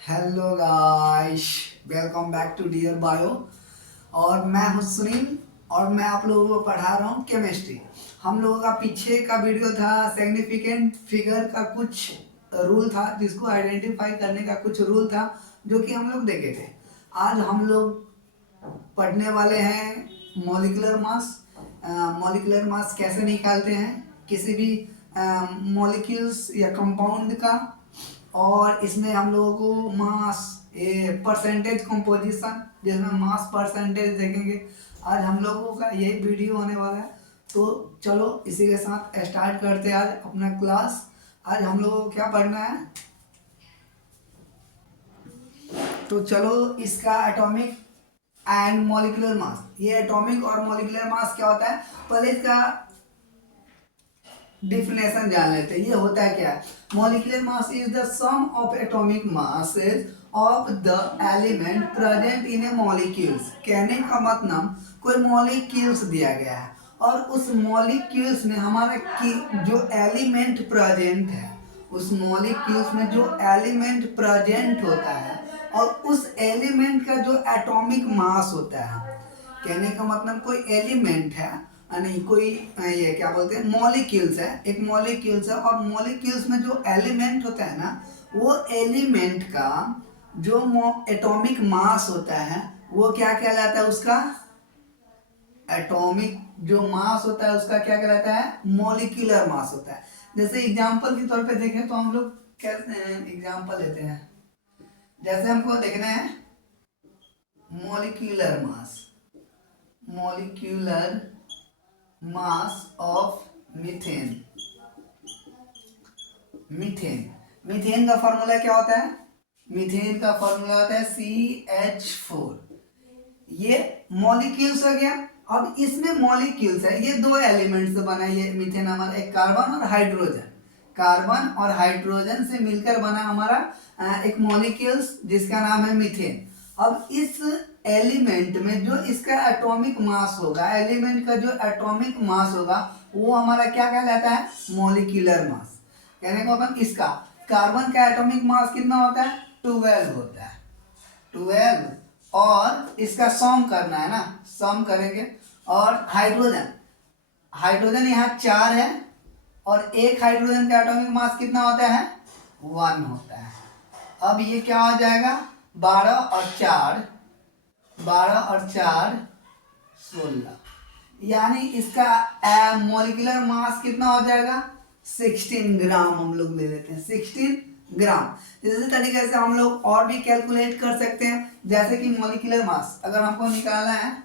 Hello guys, welcome back to dear bio. और मैं हूं सुनील और मैं आप लोगों को पढ़ा रहा हूं केमिस्ट्री। हम लोगों का पीछे का वीडियो था सिग्निफिकेंट फिगर का कुछ रूल था, जिसको आइडेंटिफाई करने का कुछ रूल था जो कि हम लोग देखे थे। आज हम लोग पढ़ने वाले हैं मॉलिक्यूलर मास। मॉलिक्यूलर मास कैसे निकालते हैं किसी भी मॉलिक्यूल्स या कंपाउंड का। और इसमें हम लोगों को मास ये परसेंटेज कंपोजिशन जिसमें मास परसेंटेज देखेंगे। आज हम लोगों का यही वीडियो होने वाला है। तो चलो इसी के साथ स्टार्ट करते हैं आज अपना क्लास। आज हम लोगों को क्या पढ़ना है, तो चलो इसका एटॉमिक एंड मॉलिक्यूलर मास। ये एटॉमिक और मॉलिक्यूलर मास क्या होता है, पहले इसका डिफिनेशन जान लेते हैं। ये होता है क्या, molecular mass is the sum of atomic masses of the element present in a molecules. कहने का मतलब कोई मॉलिक्यूल्स दिया गया है और उस मॉलिक्यूल्स में हमारा जो एलिमेंट प्रेजेंट है, उस मॉलिक्यूल्स में जो एलिमेंट प्रेजेंट होता है और उस एलिमेंट का जो एटॉमिक मास होता है। कहने का मतलब कोई एलिमेंट है, नहीं कोई ये क्या बोलते हैं मॉलिक्यूल्स है, एक मॉलिक्यूल्स है और मॉलिक्यूल्स में जो एलिमेंट होता है ना, वो एलिमेंट का जो एटॉमिक मास होता है वो क्या कहलाता है, उसका एटॉमिक जो मास होता है उसका क्या कहलाता है, मॉलिक्यूलर मास होता है। जैसे एग्जांपल के तौर पे देखें तो हम लोग कैसे एग्जांपल लेते हैं, जैसे हमको देखना है molecular mass, molecular mass of methane. Methane, methane का फॉर्मूला क्या होता है, मीथेन का फॉर्मूला होता है CH4। ये मॉलिक्यूल्स हो गया। अब इसमें मॉलिक्यूल्स है, ये दो एलिमेंट्स से बना है ये मीथेन हमारा, एक कार्बन और हाइड्रोजन। कार्बन और हाइड्रोजन से मिलकर बना हमारा एक मॉलिक्यूल्स जिसका नाम है मीथेन। अब इस एलिमेंट में जो इसका एटॉमिक मास होगा, एलिमेंट का जो एटॉमिक मास होगा वो हमारा क्या कहलाता है, मॉलिक्यूलर मास। कहने का मतलब इसका कार्बन का एटॉमिक मास कितना होता है, 12 होता है, 12। और इसका सम करना है ना, सम करेंगे। और हाइड्रोजन, हाइड्रोजन यहाँ 4 है और एक हाइड्रोजन का एटॉमिक मास कितना होता है, 1 होता है। अब ये क्या हो जाएगा, 12 और 4, 12 और 4 16, यानी इसका मॉलिक्यूलर मास कितना हो जाएगा, 16 ग्राम। हम लोग ले लेते हैं 16 ग्राम। इसी तरीके से हम लोग और भी कैलकुलेट कर सकते हैं, जैसे कि मॉलिक्यूलर मास अगर हमको निकालना है,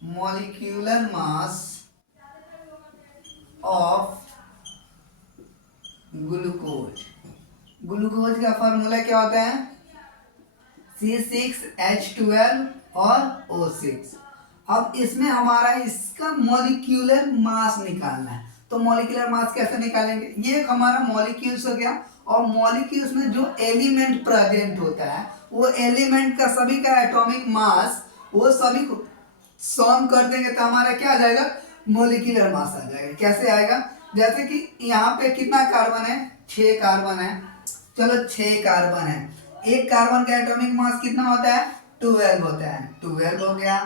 molecular mass of glucose. Glucose का फॉर्मूला क्या होता है, C6H12 और O6। अब इसमें हमारा इसका मॉलिक्यूलर मास निकालना है, तो मॉलिक्यूलर मास कैसे निकालेंगे, ये एक हमारा मॉलिक्यूल्स हो गया। और मॉलिक्यूल्स में जो एलिमेंट प्रेजेंट होता है वो एलिमेंट का सभी का एटॉमिक मास, वो सभी को सम कर देंगे तो हमारा क्या आ जाएगा, मॉलिक्यूलर मास आ जाएगा। कैसे आएगा, जैसे कि यहाँ पे कितना कार्बन है, 6 कार्बन है। चलो 6 कार्बन है, एक कार्बन का एटॉमिक मास कितना होता है, 12 होता है, 12 हो गया।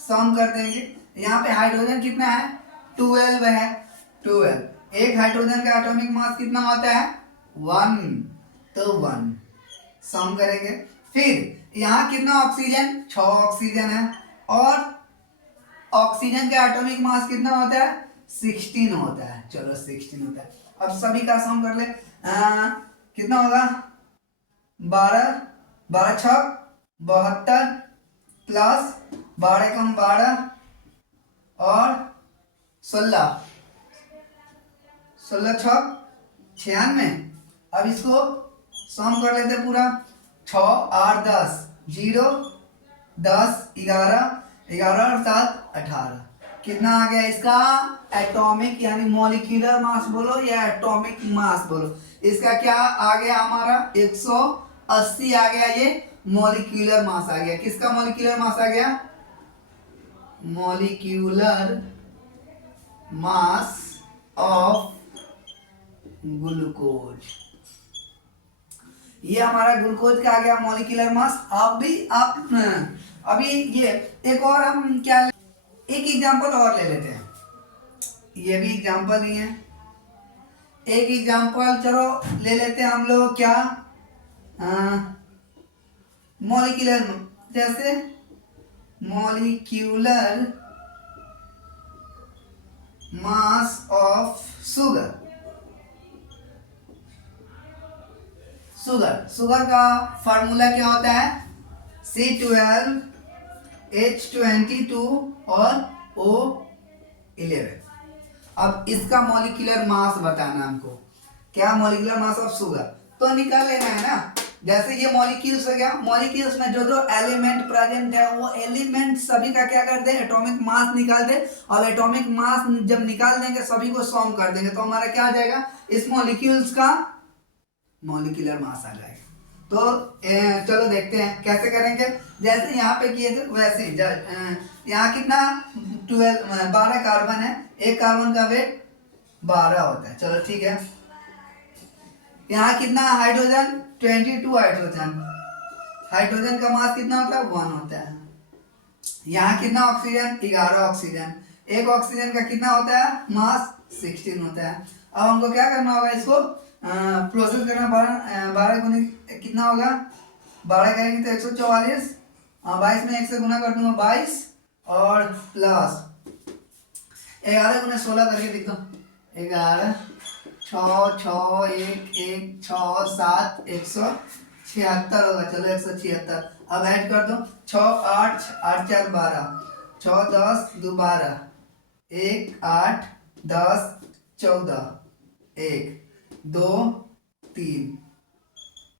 सम कर देंगे, यहाँ पे हाइड्रोजन कितना है, 12 है, 12। एक हाइड्रोजन का एटॉमिक मास कितना होता है, 1, तो 1 सम करेंगे। फिर यहाँ कितना ऑक्सीजन, 6 ऑक्सीजन है और ऑक्सीजन का एटॉमिक मास कितना होता है, 16 होता है। चलो 16 होता है। अब सभी का सम कर ले, कितना होगा, 12, 12 छक 72 प्लस 12 कम 12 और 16, 16 छक 96। अब इसको सम कर लेते पूरा, 6 8 10 0 10 11 11 और 7 18। कितना आ गया इसका एटॉमिक यानी मॉलिक्यूलर मास बोलो या एटॉमिक मास बोलो, इसका क्या आ गया हमारा 180 आ गया। ये मॉलिक्यूलर मास आ गया, किसका मॉलिक्यूलर मास आ गया, मॉलिक्यूलर मास ऑफ ग्लूकोज। ये हमारा ग्लूकोज का आ गया मॉलिक्यूलर मास। अभी ये एक और हम क्या, एक एग्जांपल और ले लेते हैं। ये भी एग्जांपल ही है, एक एग्जांपल चलो ले लेते हैं हम लोग क्या, मॉलिक्यूलर, जैसे molecular mass of sugar. Sugar का फार्मूला क्या होता है, C12H22 और O11। अब इसका मॉलिक्यूलर मास बताना हमको, क्या मॉलिक्यूलर मास ऑफ शुगर तो निकाल लेना है ना। जैसे ये मॉलिक्यूल्स हो गया, मॉलिक्यूल्स में जो जो एलिमेंट प्रेजेंट है वो एलिमेंट सभी का क्या कर दे, एटॉमिक मास निकाल दे। और एटॉमिक मास जब निकाल देंगे सभी को सॉम कर देंगे तो हमारा क्या आ जाएगा, इस मॉलिक्यूल्स का मॉलिक्यूलर मास आ जाएगा। तो चलो देखते हैं कैसे करेंगे। जैसे यहाँ पे किए थे वैसे ही यहाँ कितना 12 कार्बन है, एक कार्बन का वेट 12 होता है। चलो ठीक है। यहाँ कितना हाइड्रोजन 22 हाइड्रोजन, हाइड्रोजन का मास कितना होता है 1 होता है। यहाँ कितना ऑक्सीजन 11 ऑक्सीजन, एक ऑक्सीजन का कितना होता है मास 16 होता है। अब हमको क्या करना होगा, इसको प्रोसेस करना। 12 गुने कितना होगा, 12 करेंगे तो 144, 22 में 1 से गुना कर दूंगा 22 और प्लस 11 गुने 16 करके देख दो, 11 6 6 1 1 6 7 176 होगा। चलो 176, अब ऐड कर दो 6 8 8 4 12, 6 10 2 12, 1 8 10 14, 1 2 3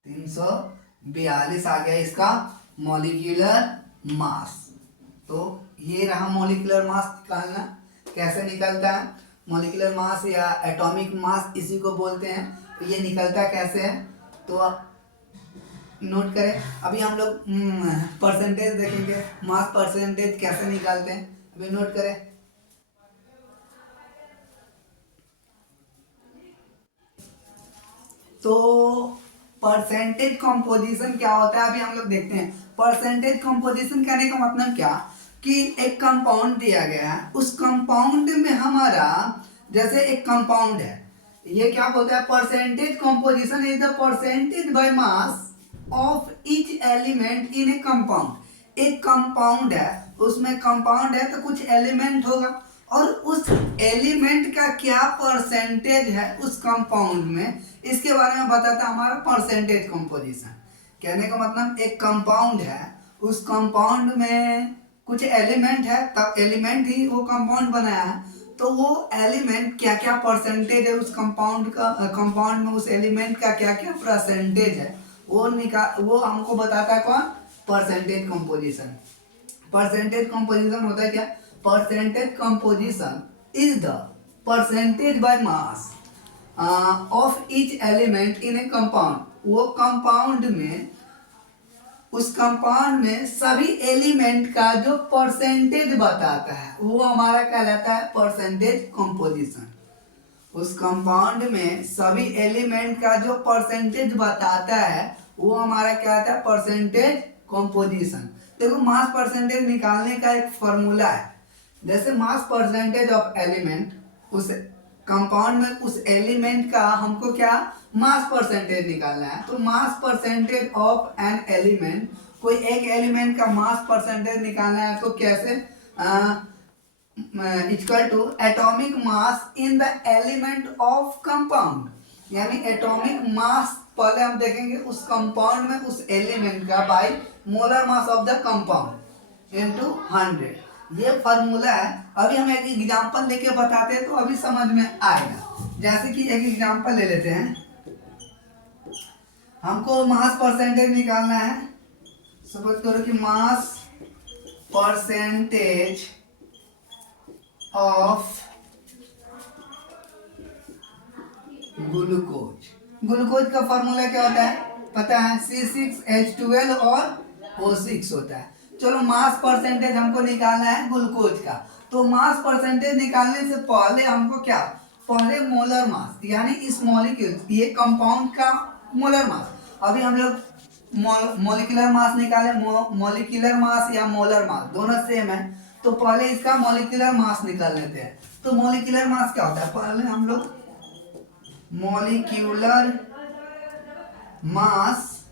342 आ गया इसका मॉलिक्यूलर मास। तो ये रहा मॉलिक्यूलर मास निकालना। कैसे निकलता है मॉलिक्यूलर मास या एटॉमिक मास, इसी को बोलते हैं। तो ये निकलता कैसे है तो आप नोट करें। अभी हम लोग परसेंटेज देखेंगे, मास परसेंटेज कैसे निकालते हैं, अभी नोट करें। तो परसेंटेज कंपोजिशन क्या होता है अभी हम लोग देखते हैं। परसेंटेज कंपोजिशन कहने का मतलब क्या, कि एक कंपाउंड दिया गया है, उस कंपाउंड में हमारा, जैसे एक कंपाउंड है, ये क्या बोलता है, percentage composition is the percentage by mass of each element in A compound. एक कंपाउंड है, उसमें कंपाउंड है तो कुछ एलिमेंट होगा, और उस एलिमेंट का क्या परसेंटेज है उस कंपाउंड में, इसके बारे में बताता है हमारा परसेंटेज कंपोजिशन। कहने का मतलब एक कंपाउंड है, उस कंपाउंड में कुछ एलिमेंट है, तब एलिमेंट ही वो कंपाउंड बनाया है, तो वो एलिमेंट क्या क्या परसेंटेज है उस कंपाउंड का, कंपाउंड में उस एलिमेंट का क्या क्या परसेंटेज है वो हमको बताता है कौन, परसेंटेज कंपोजिशन। परसेंटेज कंपोजिशन होता है क्या, percentage composition is the percentage by mass of each element in A compound. वो कंपाउंड में, उस कंपाउंड में सभी एलिमेंट का जो परसेंटेज बताता है वो हमारा कहलाता है परसेंटेज कंपोजिशन। उस कंपाउंड में सभी एलिमेंट का जो परसेंटेज बताता है वो हमारा क्या आता है, परसेंटेज कंपोजिशन। देखो मास परसेंटेज निकालने का एक फॉर्मूला है। जैसे मास परसेंटेज ऑफ एलिमेंट, उस कंपाउंड में उस एलिमेंट का हमको क्या मास परसेंटेज निकालना है। तो mass percentage of an element, कोई एक एलिमेंट का मास परसेंटेज निकालना है तो कैसे, equal to atomic mass in the element of compound. यानी एटॉमिक मास पहले हम देखेंगे उस कंपाउंड में उस एलिमेंट का by molar mass of the compound into 100। ये फॉर्मूला है। अभी हम एक एग्जांपल लेके बताते हैं तो अभी समझ में आएगा। जैसे कि एक एग्जांपल ले लेते हैं, हमको मास परसेंटेज निकालना है। सपोज करो कि mass percentage of glucose. Glucose का फॉर्मूला क्या होता है पता है, C6H12 और O6 होता है। चलो मास परसेंटेज हमको निकालना है ग्लूकोज का, तो मास परसेंटेज निकालने से पहले हमको पहले मोलर मास, यानी इस मॉलिक्यूल, ये कंपाउंड का मोलर मास, अभी हम लोग मॉलिक्यूलर मास निकाले, मॉलिक्यूलर मास या मोलर मास दोनों सेम है, तो पहले इसका मॉलिक्यूलर मास निकाल लेते हैं। तो मॉलिक्यूलर मास क्या होता है, पहले हम लोग मॉलिक्यूलर मास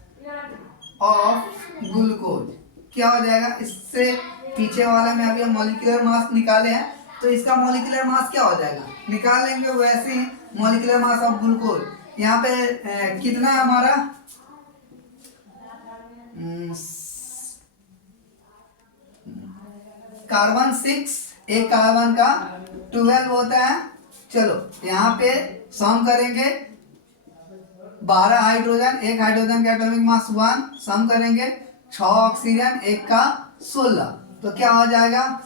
ऑफ ग्लूकोज क्या हो जाएगा, इससे पीछे वाला में अभी हम मॉलिक्यूलर मास निकाले हैं, तो इसका मॉलिक्यूलर मास क्या हो जाएगा, निकाल लेंगे वैसे ही। मॉलिक्यूलर मास ऑफ ग्लूकोज यहाँ पे कितना है हमारा, कार्बन 6, एक कार्बन का 12 होता है। चलो यहाँ पे सम करेंगे, 12 हाइड्रोजन, एक हाइड्रोजन का एटॉमिक मास 1, सम करेंगे 6 ऑक्सीजन, एक का 16, तो क्या हो जाएगा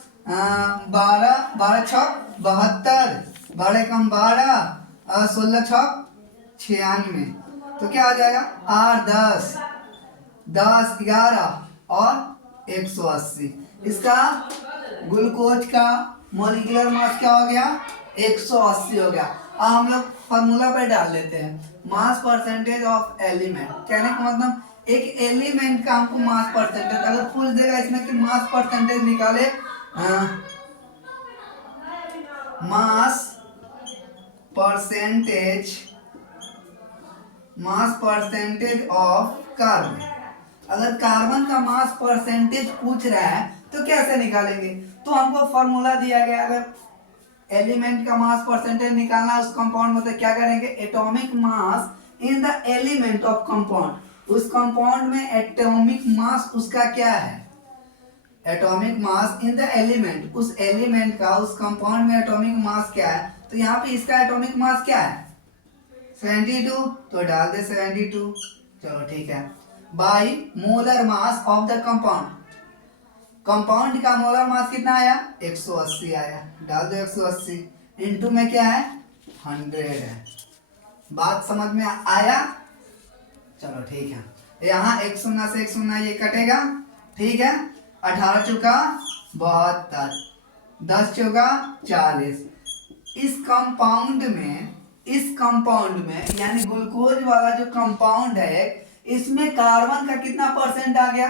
12 12 छक 72, 12 कम 12, 16 छक 96, तो क्या हो जाएगा 8 10 10 11 और 180। इसका ग्लूकोज का मॉलिक्यूलर मास क्या हो गया, 180 हो गया। अब हम लोग फॉर्मूला पे डाल लेते हैं, मास परसेंटेज ऑफ एलिमेंट, कहने का मतलब एक एलिमेंट का हमको मास परसेंटेज अगर पूछ देगा इसमें कि मास परसेंटेज निकाले, मास परसेंटेज ऑफ कार्बन, अगर कार्बन का मास परसेंटेज पूछ रहा है तो कैसे निकालेंगे, तो हमको फॉर्मूला दिया गया, अगर एलिमेंट का मास परसेंटेज निकालना है उस कंपाउंड में, तो क्या करेंगे, atomic mass in the element of compound, उस कंपाउंड में एटॉमिक मास उसका क्या है, atomic mass in the element, उस एलिमेंट का उस कंपाउंड में एटॉमिक मास क्या है, तो यहाँ पे इसका एटॉमिक मास क्या है 72, तो डाल दे 72, चलो ठीक है, by molar mass of the compound, compound का मोलर मास कितना आया 180 आया, डाल दो 180, इनटू में क्या है 100 है। बात समझ में आया, चलो ठीक है, यहाँ 1 शून्य से 1 शून्य ये कटेगा, ठीक है, 18 चौका 72, 10 चौका 40, इस कंपाउंड में यानी ग्लूकोज वाला जो कंपाउंड है इसमें कार्बन का कितना परसेंट आ गया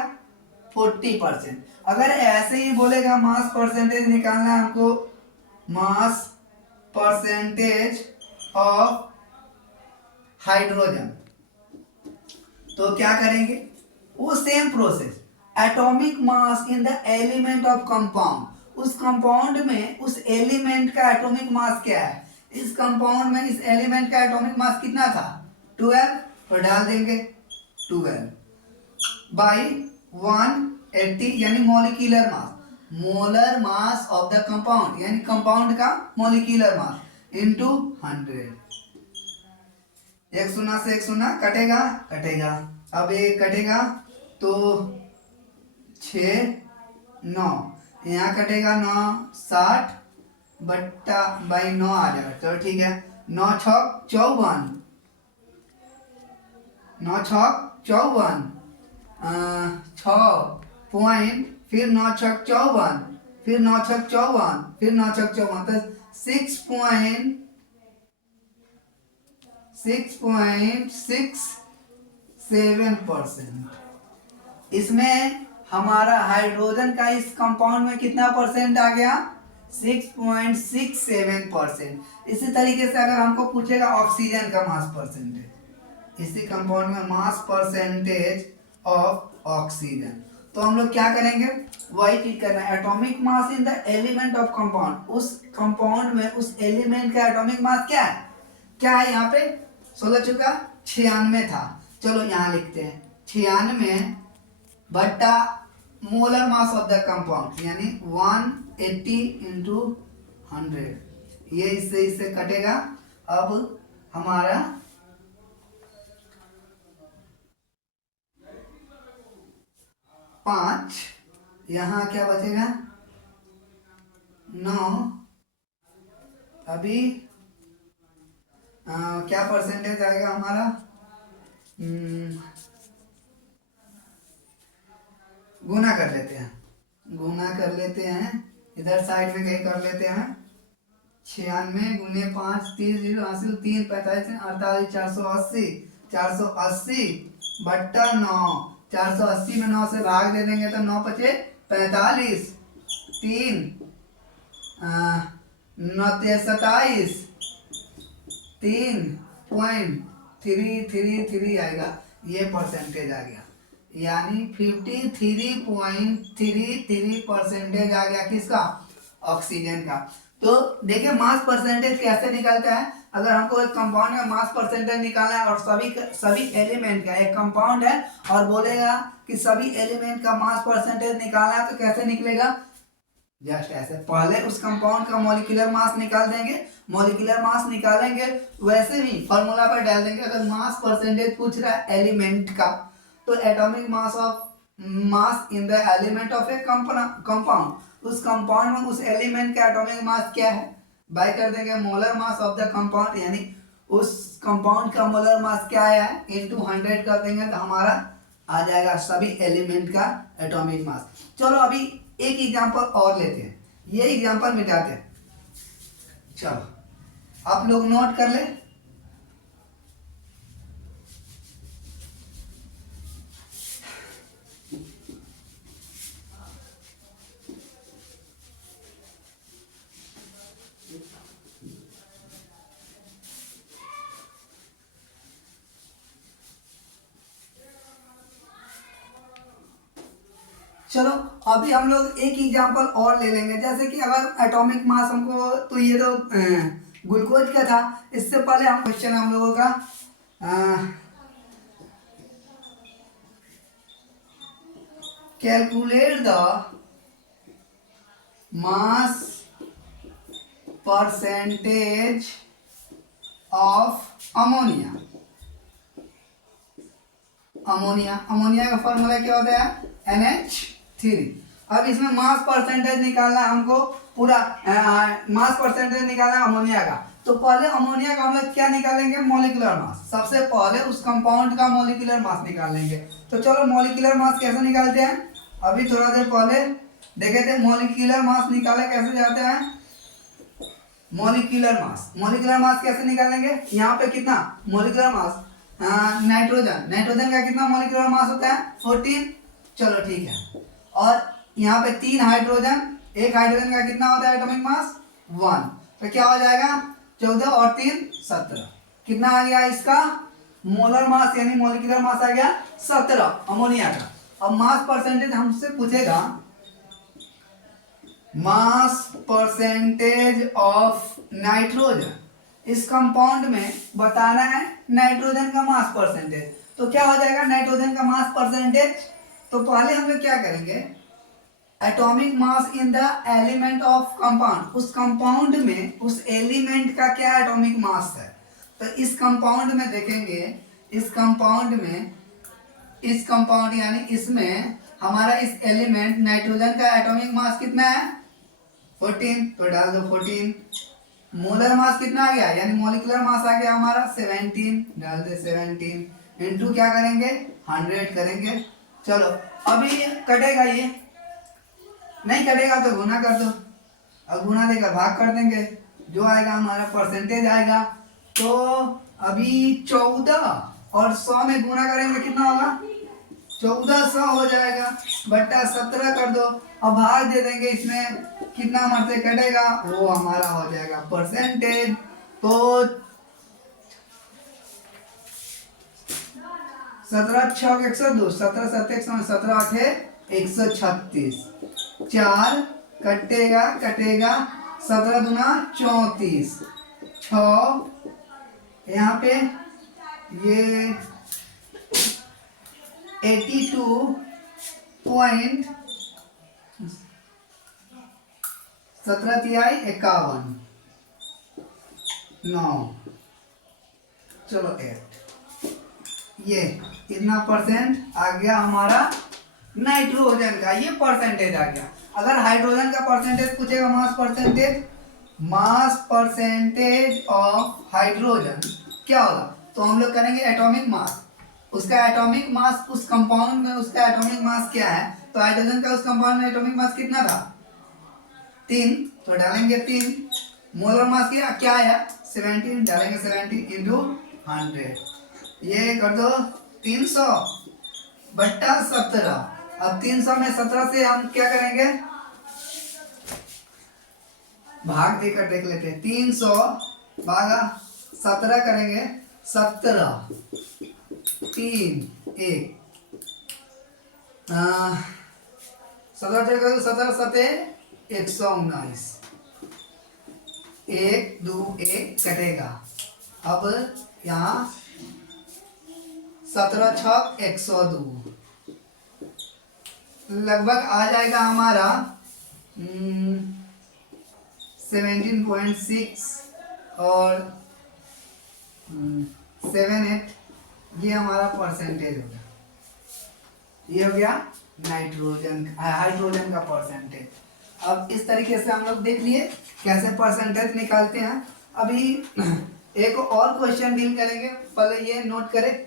40%। अगर ऐसे ही बोलेगा मास परसेंटेज निकालना है हमको, मास परसेंटेज ऑफ हाइड्रोजन, तो क्या करेंगे, वो same process, atomic mass in the element of compound, उस कंपाउंड में उस एलिमेंट का एटॉमिक मास क्या है, इस कंपाउंड में इस एलिमेंट का एटॉमिक मास कितना था 12, तो डाल देंगे 12 बाई 180 यानी molar mass of the compound यानी कंपाउंड का मॉलिक्यूलर मास इनटू 100, 1 शून्य से 1 शून्य कटेगा, अब एक कटेगा तो 6 9, यहाँ कटेगा 9 60 बट्टा बाई 9 आ जाएगा, चलो ठीक है, 9 छक 54, 9 छक 54, 6 पॉइंट, फिर 9 छक 54, फिर 9 छक 54, फिर 9 छक 54, तो 6.67%। इसमें हमारा हाइड्रोजन का इस कंपाउंड में कितना परसेंट आ गया 6.67%। इसी तरीके से अगर हमको पूछेगा ऑक्सीजन का मास परसेंटेज, इसी कंपाउंड में मास परसेंटेज ऑफ ऑक्सीजन, तो हम लोग क्या करेंगे, वही चीज करना है, atomic mass in the element of compound, उस कंपाउंड में उस एलिमेंट का एटॉमिक मास क्या है यहाँ पे 16 चुका 96 था, चलो यहाँ लिखते हैं 96 बट्टा molar mass of the compound यानी 180 इंटू 100, ये इससे कटेगा। अब हमारा पाँच, यहाँ क्या बचेगा 9, अभी क्या परसेंटेज आएगा हमारा, गुना कर लेते हैं, इधर साइड में कहीं कर लेते हैं, 96 गुने 5 30 0 हासिल 3 45 48 480 बट्टा 9। 480 में 9 से भाग दे देंगे तो 9 बचे 45। 3 9 27, 3.333 आएगा। ये परसेंटेज आ गया, यानी 53.33% आ गया किसका, ऑक्सीजन का। तो देखिए मास परसेंटेज कैसे निकलता है। अगर हमको एक कंपाउंड का मास परसेंटेज निकालना है और सभी एलिमेंट का, एक कंपाउंड है और बोलेगा कि सभी एलिमेंट का मास परसेंटेज निकालना है, तो कैसे निकलेगा, जस्ट ऐसे पहले उस कंपाउंड का मॉलिक्यूलर मास निकाल देंगे, मॉलिक्यूलर मास निकालेंगे वैसे ही फॉर्मूला पर डाल देंगे। अगर मास परसेंटेज पूछ रहा है एलिमेंट का, तो atomic mass in the element of A compound, उस कंपाउंड में उस एलिमेंट का एटॉमिक मास क्या है, बाय कर देंगे molar mass of the compound, यानी उस कंपाउंड का मोलर मास क्या है इनटू 100 कर देंगे तो हमारा आ जाएगा सभी एलिमेंट का एटॉमिक मास। चलो अभी एक एग्जांपल और लेते हैं, ये एग्जांपल मिटाते हैं। चलो आप लोग नोट कर ले। चलो अभी हम लोग एक एग्जांपल और ले लेंगे, जैसे कि अगर एटॉमिक मास हमको, तो ये तो ग्लूकोज का था। इससे पहले हम क्वेश्चन हम लोगों का calculate the mass percentage of ammonia. Ammonia का फॉर्मूला क्या होता है, NH3। अब इसमें मास परसेंटेज निकालना है हमको, पूरा मास परसेंटेज निकालना है अमोनिया का। तो पहले अमोनिया का हम लोग क्या निकालेंगे, मॉलिक्यूलर मास। सबसे पहले उस कंपाउंड का मॉलिक्यूलर मास निकाल लेंगे। तो चलो मॉलिक्यूलर मास कैसे निकालते हैं, अभी थोड़ा देर पहले देखे थे मॉलिक्यूलर मास निकाले कैसे जाते हैं। मॉलिक्यूलर मास कैसे निकालेंगे, यहाँ पे कितना मॉलिक्यूलर मास, नाइट्रोजन का कितना मॉलिक्यूलर मास होता है 14। चलो ठीक है, और यहाँ पे 3 हाइड्रोजन, एक हाइड्रोजन का कितना होता है एटॉमिक मास 1। तो क्या हो जाएगा 14 और 3 17। कितना आ गया इसका मोलर मास, यानी मॉलिक्यूलर मास आ गया 17 अमोनिया का। अब मास परसेंटेज हमसे पूछेगा, मास परसेंटेज ऑफ नाइट्रोजन। इस कंपाउंड में बताना है नाइट्रोजन का मास परसेंटेज। तो क्या हो जाएगा नाइट्रोजन का मास परसेंटेज, तो पहले हम लोग क्या करेंगे, atomic mass in the element of compound, उस कंपाउंड में उस एलिमेंट का क्या एटॉमिक मास है। तो इस कंपाउंड में देखेंगे, इस कंपाउंड यानी इसमें हमारा इस एलिमेंट नाइट्रोजन का एटॉमिक मास कितना है 14। तो डाल दो 14। मोलर मास कितना आ गया, यानी मॉलिक्यूलर मास आ गया हमारा 17। डाल दे 17 इंटू क्या करेंगे 100 करेंगे। चलो अभी कटेगा, ये नहीं कटेगा तो गुना कर दो, अब गुना देकर भाग कर देंगे, जो आएगा हमारा परसेंटेज आएगा। तो अभी 14 और 100 में गुना करेंगे कितना होगा 1400 हो जाएगा, बट्टा 17 कर दो, अब भाग दे देंगे, इसमें कितना हमारे से कटेगा वो हमारा हो जाएगा परसेंटेज। तो 17 6 102, 17 7 17 8 136, 4 कटेगा 17 दूना 34, 6 यहाँ पे ये 82 17 तिहाई 51 9, चलो 8, ये इतना परसेंट आ गया हमारा नाइट्रोजन का, ये परसेंटेज आ गया। अगर हाइड्रोजन का परसेंटेज पूछेगा, मास परसेंटेज ऑफ हाइड्रोजन क्या होगा, तो हम लोग करेंगे एटॉमिक मास, उसका एटॉमिक मास उस कंपाउंड में उसका एटॉमिक मास क्या है। तो हाइड्रोजन का उस कंपाउंड में एटॉमिक मास कितना था 3, तो डालेंगे 3। मोलर मास क्या आया 17, डालेंगे 70 इंटू 100, ये कर दो 300 बट्टा 17। अब 300 में 17 से हम क्या करेंगे, भाग देकर देख लेते हैं। 300 भागा 17 करेंगे, 17 3 1 17 17 सते 119, 1 2 1 कटेगा। अब यहाँ 17 छक 102, लगभग आ जाएगा हमारा 17.6 और 78, ये हमारा परसेंटेज हो गया। ये हो गया नाइट्रोजन हाइड्रोजन का परसेंटेज। अब इस तरीके से हम लोग देख लिए कैसे परसेंटेज निकालते हैं। अभी एक और क्वेश्चन डील करेंगे, पहले ये नोट करें।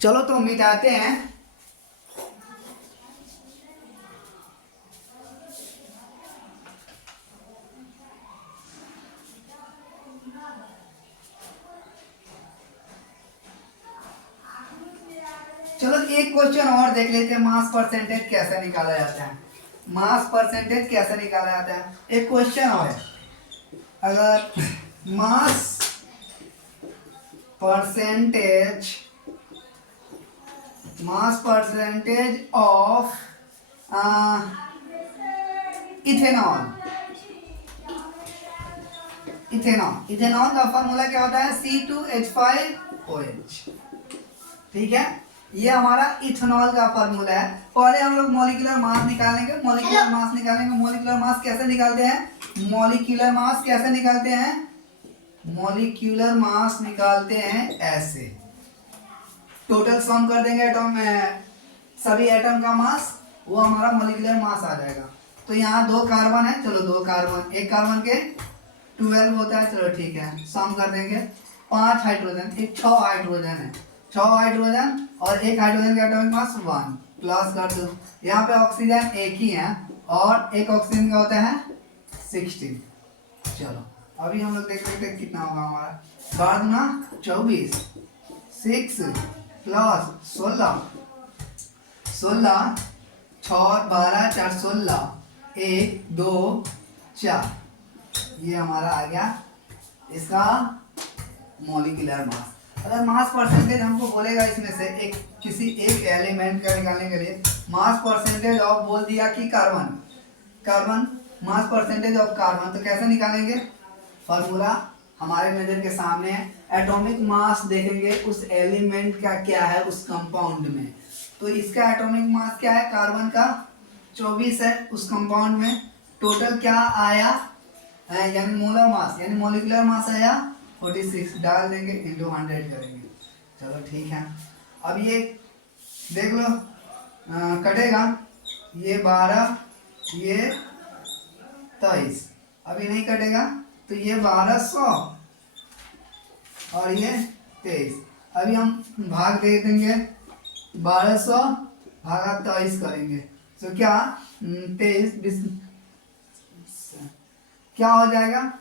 चलो तो मिटाते हैं। चलो एक क्वेश्चन और देख लेते हैं, मास परसेंटेज कैसे निकाला जाता है। मास परसेंटेज कैसे निकाला जाता है, एक क्वेश्चन और है। अगर mass percentage of ethanol ethanol का फॉर्मूला क्या होता है, C2H5OH। ठीक है, ये हमारा इथेनॉल का फॉर्मूला है। पहले हम लोग मॉलिक्यूलर मास निकालेंगे। मॉलिक्यूलर मास कैसे निकालते हैं, मॉलिक्यूलर मास निकालते हैं ऐसे। टोटल सम कर देंगे एटम में सभी एटम का मास, वो हमारा मॉलिक्यूलर मास आ जाएगा। तो यहाँ 2 कार्बन है, चलो 2 कार्बन, एक कार्बन के 12 होता है, चलो ठीक है, सम कर देंगे। 5 हाइड्रोजन, एक 6 हाइड्रोजन है, 6 हाइड्रोजन और एक हाइड्रोजन का एटॉमिक मास 1, प्लस कर दो। यहाँ पे ऑक्सीजन एक ही है और एक ऑक्सीजन का होता है 16। चलो अभी हम लोग देख लेते हैं कितना होगा हमारा। 12 गुना 24, 6 प्लस 16, 16 6 12 4 16, 1 2 4, ये हमारा आ गया इसका मॉलिक्यूलर मास। अगर मास परसेंटेज हमको बोलेगा इसमें से एक किसी एक एलिमेंट का निकालने के लिए, मास परसेंटेज ऑफ बोल दिया कि carbon mass percentage of carbon, तो कैसे निकालेंगे, फॉर्मूला हमारे नजर के सामने है। एटॉमिक मास देखेंगे उस एलिमेंट का क्या है उस कंपाउंड में, तो इसका एटॉमिक मास क्या है, कार्बन का 24 है, उस कंपाउंड में टोटल क्या आया है, यानी मोलर मास यानी मॉलिक्यूलर मास आया 46, डाल देंगे इंटू 100 करेंगे। चलो ठीक है, अब ये देख लो कटेगा, ये 12 ये 23, अभी नहीं कटेगा तो ये 1200 और ये 23। अभी हम भाग दे देंगे, 1200 भागा 23 करेंगे तो क्या 23 क्या हो जाएगा,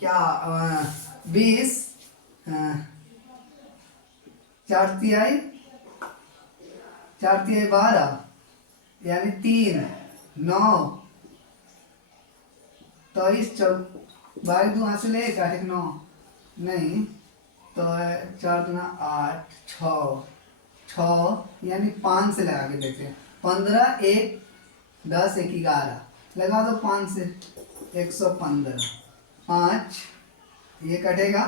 क्या 20 4 तिहाई 12 यानी 3 9 23 12 2 हाथ से ले काटे 9 नहीं तो 4 2 8 6 यानी 5 से लगा के देखते हैं, 15 1 10 1 11 लगा दो 5 से 115, 5 ये कटेगा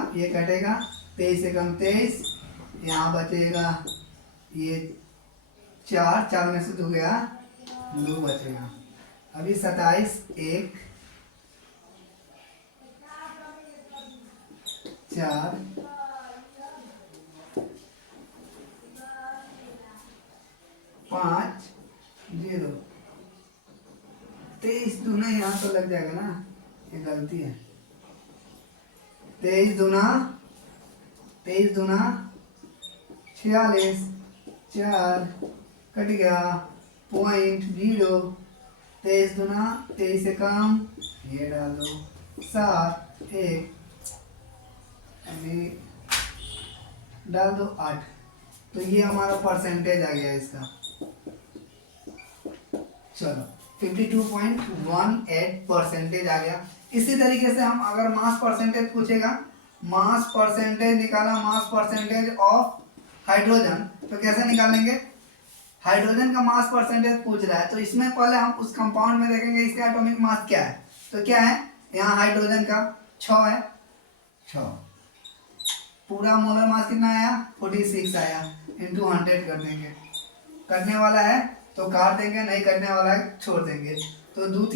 23 से कम 23, यहाँ बचेगा ये 4 में से 2 गया 2 बचेगा। अभी 27 1 4 5 0, 23 दूना यहाँ तो लग जाएगा ना, ये गलती है। 23 दूना 46 4 कट गया .0, 23 दूना 23 से कम ये डाल दो 7 1 यानी डाल दो 8। तो ये हमारा परसेंटेज आ गया इसका। चलो 52.18% आ गया। इसी तरीके से हम अगर मास परसेंटेज पूछेगा, मास परसेंटेज निकाला, मास परसेंटेज ऑफ हाइड्रोजन, तो कैसे निकालेंगे? हाइड्रोजन का मास परसेंटेज पूछ रहा है तो इसमें पहले हम उस कंपाउंड में देखेंगे इसका एटॉमिक मास क्या है। तो क्या है यहाँ हाइड्रोजन का 6 है, 6। पूरा मोलर मास कितना आया? 46 आया, इंटू 100 कर देंगे। करने वाला है तो काट देंगे, नहीं करने वाला है छोड़ देंगे। तो 2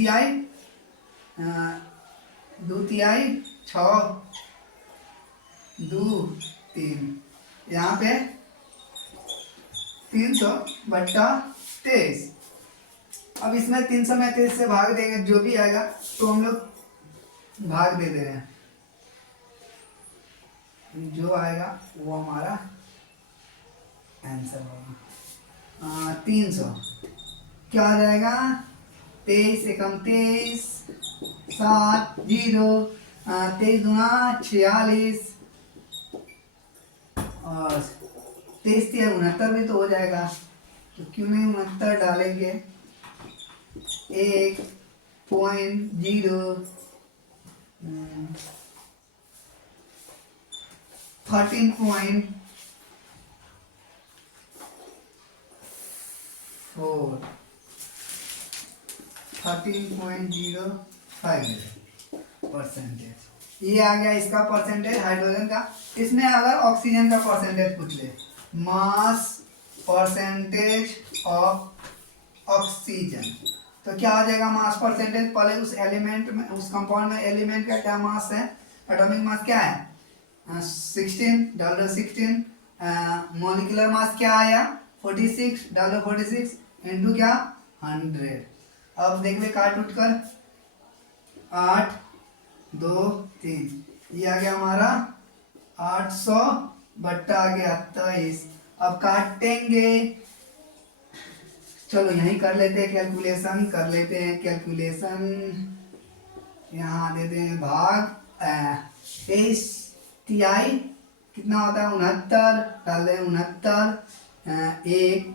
तिहाई 6 2 3, यहाँ पे 300/23। अब इसमें 300 में 23 से भाग देंगे, जो भी आएगा तो हम लोग भाग दे रहे हैं, जो आएगा वो हमारा आंसर होगा। 300 क्या आ जाएगा? 23 एकम 23, 7 0, 23 दूना 46 और 23 3 69 भी तो हो जाएगा। तो क्यों नहीं 69 डालेंगे? 1.0 13.4 13.05%। ये आ गया इसका परसेंटेज हाइड्रोजन का। इसमें अगर ऑक्सीजन का परसेंटेज पूछ ले, मास परसेंटेज ऑफ ऑक्सीजन, तो क्या आ जाएगा मास परसेंटेज? पहले उस एलिमेंट में, उस कंपाउंड में एलिमेंट का क्या मास है, एटॉमिक मास क्या है? 16 डाल दो 16। मॉलिक्यूलर मास क्या आया? 46 डाल दो 46 इंटू क्या 100। अब देख ले काट उठ कर, 8 2 3, ये आ गया हमारा 800 बट्टा आ गया 23। अब काटेंगे, चलो यहीं कर लेते हैं कैलकुलेशन, कर लेते हैं कैलकुलेशन। यहाँ देते हैं भाग 23 तिहाई कितना होता है? 69 डाल दें 69, एक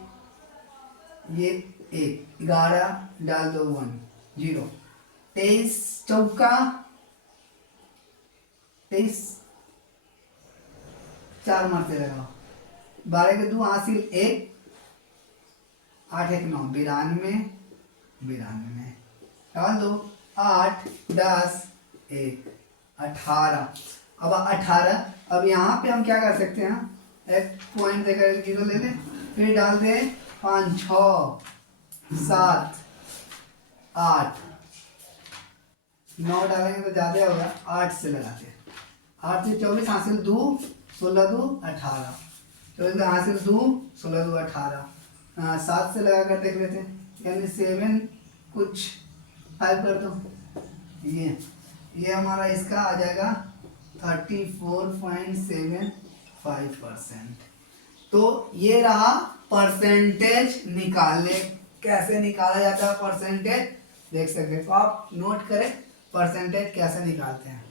ये 1 11 डाल दो 1 0। 23 चौका 23 4 मारते लगाओ, 12 के 2 हासिल 1, 8 1 9 92 92 डाल दो 8 10 1 18। अब 18, अब यहाँ पे हम क्या कर सकते हैं? एक पॉइंट देकर 0 ले लें, फिर डाल दे 5 6 7 8 9 डालेंगे तो ज़्यादा होगा, 8 से लगाते हैं। 8 से 24 हासिल 2 16 2 18, 24 हासिल 2 16 2 18। 7 से लगा कर देख लेते हैं, यानी 7 कुछ 5 कर दो, ये हमारा इसका आ जाएगा 34.75%। तो ये रहा परसेंटेज। निकालने कैसे निकाला जाता है परसेंटेज, देख सकते हैं। तो आप नोट करें परसेंटेज कैसे निकालते हैं।